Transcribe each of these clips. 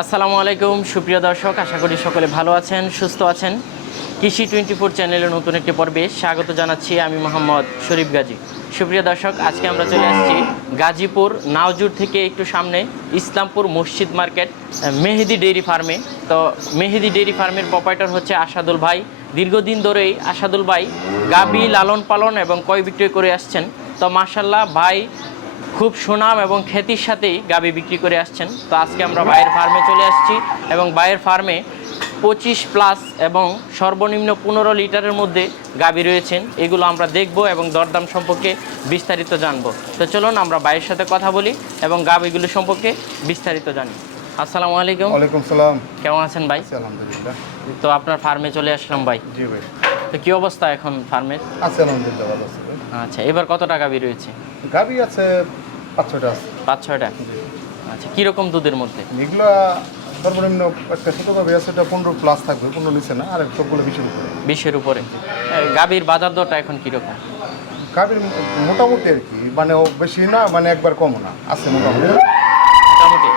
আসসালামু আলাইকুম, সুপ্রিয় দর্শক, আশা করি সকলে ভালো আছেন, সুস্থ আছেন। কৃষি টোয়েন্টি ফোর চ্যানেলের নতুন একটি পর্বে স্বাগত জানাচ্ছি আমি মোহাম্মদ শরীফ গাজী। সুপ্রিয় দর্শক, আজকে আমরা চলে আসছি গাজীপুর নাওজুর থেকে একটু সামনে ইসলামপুর মসজিদ মার্কেট, মেহেদি ডেইরি ফার্মে। তো মেহেদি ডেইরি ফার্মের প্রপাইটার হচ্ছে আসাদুল ভাই। দীর্ঘদিন ধরেই আসাদুল ভাই গাবি লালন পালন এবং কয় বিক্রয় করে আসছেন। তো মার্শাল্লাহ ভাই খুব সুনাম এবং খ্যাতির সাথেই গাবি বিক্রি করে আসছেন। তো আজকে আমরা বাইরের ফার্মে চলে আসছি এবং বাইরের ফার্মে পঁচিশ প্লাস এবং সর্বনিম্ন পনেরো লিটারের মধ্যে গাবি রয়েছেন। এগুলো আমরা দেখব এবং দরদাম সম্পর্কে বিস্তারিত জানব। তো চলুন আমরা ভাইয়ের সাথে কথা বলি এবং গাবিগুলো সম্পর্কে বিস্তারিত জানি। আসসালামু আলাইকুম। ওয়ালাইকুম সালাম। কেমন আছেন ভাই? আলহামদুলিল্লাহ। তো আপনার ফার্মে চলে আসলাম ভাই। জি ভাই। তো কি অবস্থা এখন ফার্মের? আছে আলহামদুলিল্লাহ ভালো আছে আচ্ছা এবার কত টাকা গাবি রয়েছে? গাবি আছে পাঁচ ছয়টা আছে। পাঁচ ছয়টা? আচ্ছা কীরকম দুধের মধ্যে? এগুলা সর্বনিম্ন একটা ছোটো আছে এটা পনেরো প্লাস থাকবে পনেরো নিচে না আর সবগুলো বিশের উপরে। বিশের উপরে। গাভীর বাজার দরটা এখন কীরকম? গাবির মোটামুটি আর কি মানে বেশি না মানে একবার কমও না আছে মোটামুটি। মোটামুটি?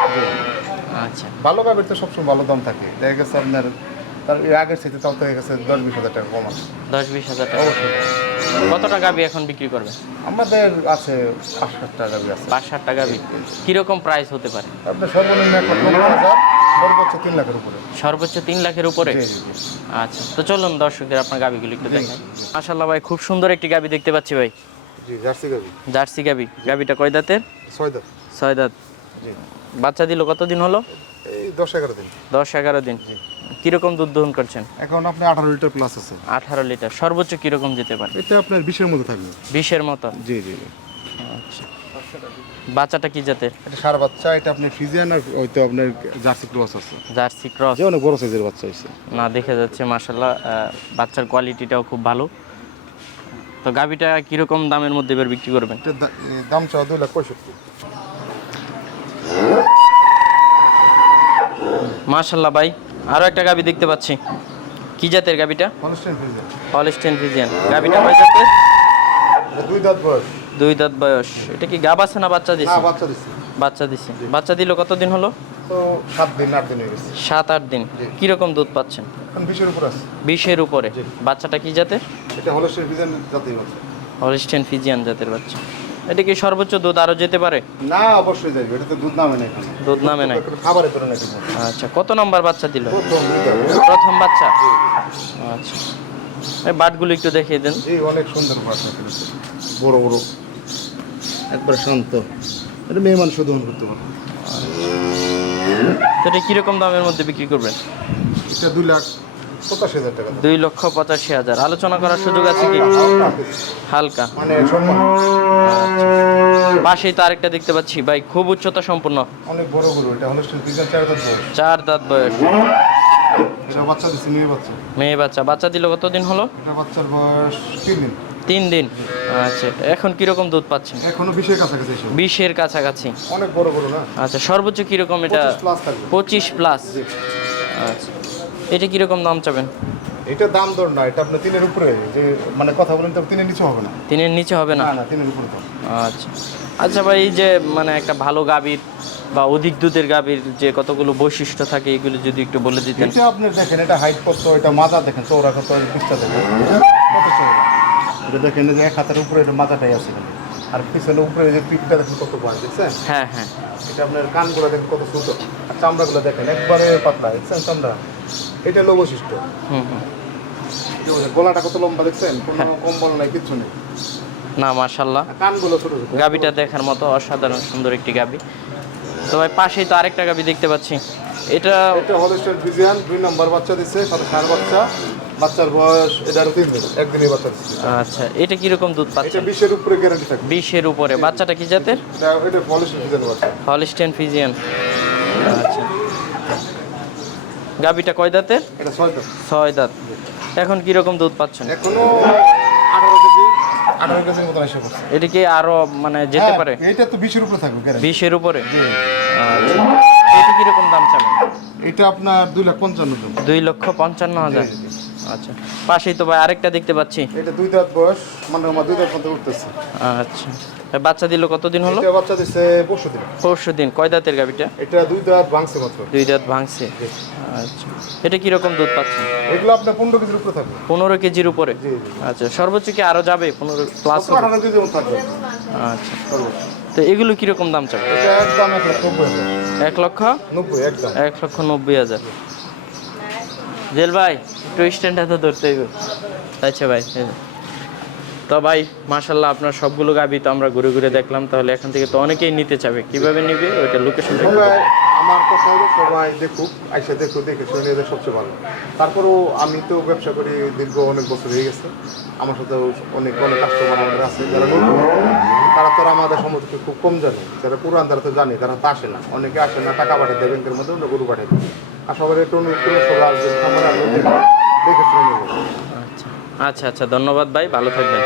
আচ্ছা। ভালো গাবির তো সবসময় ভালো দাম থাকে। দেখা গেছে আপনার তার আগের সাথে তাও তো হয়ে গেছে দশ বিশ হাজার টাকা কম আছে। দশ বিশ হাজার টাকা। অবশ্যই। কতটা গাভী এখন বিক্রি করবে? আমাদের আছে পাঁচ সাত টাকা গাবি আছে। পাঁচ ষাট টাকা গাভী কীরকম প্রাইস হতে পারে? আপনার সর্বনিম্ন এক লাখ পনেরো হাজার সর্বোচ্চ তিন লাখের উপরে। সর্বোচ্চ তিন লাখের উপরে? আচ্ছা তো চলুন দর্শকদের আপনার গাভীগুলো একটু দেখাই। মাশাল্লাহ ভাই খুব সুন্দর একটি গাভী দেখতে পাচ্ছি ভাই। জার্সি গাবি। জার্সি গাভী গাভীটা কয় দাঁতের? ছয় দাম ছয় দাঁত। বাচ্চা দিল কতদিন হলো? এই দশ এগারো দিন। দশ এগারো দিন। কীরকম দুধ দহন করছেন? এখন আপনি আঠারো লিটার প্লাস আছে। আঠারো লিটার সর্বোচ্চ কীরকম যেতে পারে? এটা আপনার বিশের মধ্যে থাকবে। বিশের মতো? জি জি আচ্ছা। বাচ্চাটা কি জাতের? এটা সার বাচ্চা এটা আপনি ফিজিয়ান আর হয়তো আপনার জার্সি ক্রস আছে। জার্সি ক্রস যে অনেক বড় সাইজের বাচ্চা হয়েছে। না দেখা যাচ্ছে মাসাল্লাহ বাচ্চার কোয়ালিটিটাও খুব ভালো। তো গাভিটা কীরকম দামের মধ্যে এবার বিক্রি করবেন? এটা দাম চাওয়া দুই লাখ পঁয়ষট্টি। মাশাল্লাহ ভাই আরও একটা গাবি দেখতে পাচ্ছি। কি জাতের গাবিটা? হলস্টেন ফিজিয়ান গাভিটা কয় জাতের? দুই দাঁত বয়স। দুই দাঁত বয়স। এটা কি গাব আছে না বাচ্চা না দিছে বাচ্চা দিচ্ছে বাচ্চা দিছে। বাচ্চা দিল কতদিন হলো? তো সাত দিন আট দিন হয়ে গেছে। সাত আট দিন। কীরকম দুধ পাচ্ছেন? বিশের উপর আছে। বিশের উপরে। বাচ্চাটা কি জাতের? এটা হলো সে ফিজিয়ান জাতীয় বাচ্চা। হলস্টেন ফিজিয়ান জাতের বাচ্চা। এটা কি সর্বোচ্চ দুধ আরও যেতে পারে? না অবশ্যই যাবে এটা তো দুধ নামে না দুধ নামে নাই। খাবারের করে নাকি আচ্ছা কত নম্বর বাচ্চা দিল? প্রথম বাচ্চা? আচ্ছা। এই বাটগুলো একটু দেখিয়ে দেন। জি অনেক সুন্দর বাচ্চা বড় বড়। একবার শান্ত। এটা মেয়ে মানুষ দহন করতে পারে তো এটা কীরকম দামের মধ্যে বিক্রি করবেন? এটা দুই লাখ দুই লক্ষ পঁচাশি হাজার। আলোচনা করার সুযোগ আছে কি? হালকা মানে পাশেই তো আরেকটা দেখতে পাচ্ছি। ভাই খুব উচ্চতা সম্পূর্ণ অনেক বড় গরু এটা। চার দাঁত বয়স। বাচ্চা মেয়ে বাচ্চা। মেয়ে বাচ্চা। বাচ্চা দিল কতদিন হলো? এটা বাচ্চার বয়স তিন দিন। তিন দিন। আচ্ছা এখন কীরকম দুধ পাচ্ছেন? এখনও বিশের কাছাকাছি বিশের কাছাকাছি। অনেক বড় গরু না? আচ্ছা সর্বোচ্চ কীরকম এটা? পঁচিশ প্লাস আচ্ছা। এটা কীরকম দাম চাবেন? এটা দাম দর না এটা আপনার তিনের উপরে যে মানে কথা বলেন তো তিনের নিচে হবে না। তিনের নিচে হবে না? না তিনের উপরে তো। আচ্ছা। আচ্ছা ভাই এই যে মানে একটা ভালো গাভীর বা অধিক দুধের গাভীর যে কতগুলো বৈশিষ্ট্য থাকে এগুলো যদি একটু বলে দিতেন। এটা আপনি দেখেন এটা হাইট কত এটা মাথা দেখেন চৌড়া কত পিছটা দেখেন। কত চৌড়া এটা দেখেন যে এক হাতের উপরে এটা মাথাটাই আছে। আর পিছনে উপরে যে পিঠটা দেখেন কত বড় দেখছেন? হ্যাঁ হ্যাঁ। এটা আপনার কানগুলো দেখেন কত ছোট আর চামড়াগুলো দেখেন একবারে পাতলা দেখছেন চামড়া? এটা এই গলাটা কত লম্বা দেখছেন? কোনো কম্বল নাই কিচ্ছু নেই। না মাশাল্লাহ কানগুলো ছোট ছোট। গাভীটা দেখার মতো অসাধারণ সুন্দর একটি গাবি। তো ভাই পাশেই তো আরেকটা গাবি দেখতে পাচ্ছি। এটা এটা হলস্টার ভিজিয়ান দুই নম্বর বাচ্চা দিচ্ছে সাথে সার বাচ্চা। বাচ্চার বয়স এটা তিন দিন একদিনই বাচ্চা আচ্ছা এটা কীরকম দুধ পাচ্ছে? এটা বিশের উপরে গ্যারান্টি থাকবে। বিশের উপরে। বাচ্চাটা কি জাতের? এটা হলস্টার ভিজিয়ান বাচ্চা। Holstein Friesian. আচ্ছা। গাভীটা কয় দাঁতে এটা ছয় দাঁত। এখন কীরকম দুধ পাচ্ছেন? এখনও এটা কি আরও মানে যেতে হ্যাঁ, পারে? এটা তো বিশের উপরে থাকবে গ্যারান্টি বিশের উপরে? আচ্ছা। এটা কীরকম দাম চাবেন? এটা আপনার দুই লাখ পঞ্চান্ন দুই লক্ষ পঞ্চান্ন হাজার। আচ্ছা পাশেই তো ভাই আরেকটা দেখতে পাচ্ছি। এটা দুই দাঁত বয়স মানে আমার দুই দাঁত মধ্যে উঠতেছে। আচ্ছা বাচ্চা দিল কতদিন হলো? বাচ্চা দিচ্ছে পরশু দিন। পরশু দিন কয় দাঁতের গাভিটা এটা? দুই দাঁত ভাঙছে মাত্র। দুই দাঁত ভাঙছে। আচ্ছা এটা কীরকম দুধ পাচ্ছেন? এগুলো আপনার পনেরো কেজির উপরে থাকবে। পনেরো কেজির উপরে? আচ্ছা সর্বোচ্চ কি আরও যাবে? পনেরো প্লাস সত্তর আঠারো কেজি থাকবে। আচ্ছা। তো এগুলো কীরকম দাম চাবে? এটা একদম এক লক্ষ নব্বই হাজার। এক লক্ষ? নব্বই একদম। এক লক্ষ নব্বই হাজার। জেল ভাই একটু স্ট্যান্ডটা তো ধরতে হইব। আচ্ছা ভাই। তো ভাই মাশাল্লাহ আপনার সবগুলো গাবি তো আমরা ঘুরে ঘুরে দেখলাম তাহলে এখান থেকে তো অনেকেই নিতে চাবে। কীভাবে নিবে? ওইটা লোকেশন সবাই আমার কথা হলো সবাই দেখুক আইসা দেখুক দেখে শুনে এদের সবচেয়ে ভালো। তারপরেও আমি তো ব্যবসা করি দীর্ঘ অনেক বছর হয়ে গেছে। আমার সাথে অনেক অনেক কাস্টমার আমাদের আছে যারা নতুন। তারা তো আমাদের সম্পর্কে খুব কম জানে। যারা পুরান তারা তো জানে তারা তো আসে না। অনেকে আসে না টাকা পাঠায় দেয় ব্যাংকের মধ্যে অন্য গরু পাঠায় দেয়। করি একটু আচ্ছা আচ্ছা ধন্যবাদ ভাই ভালো থাকবেন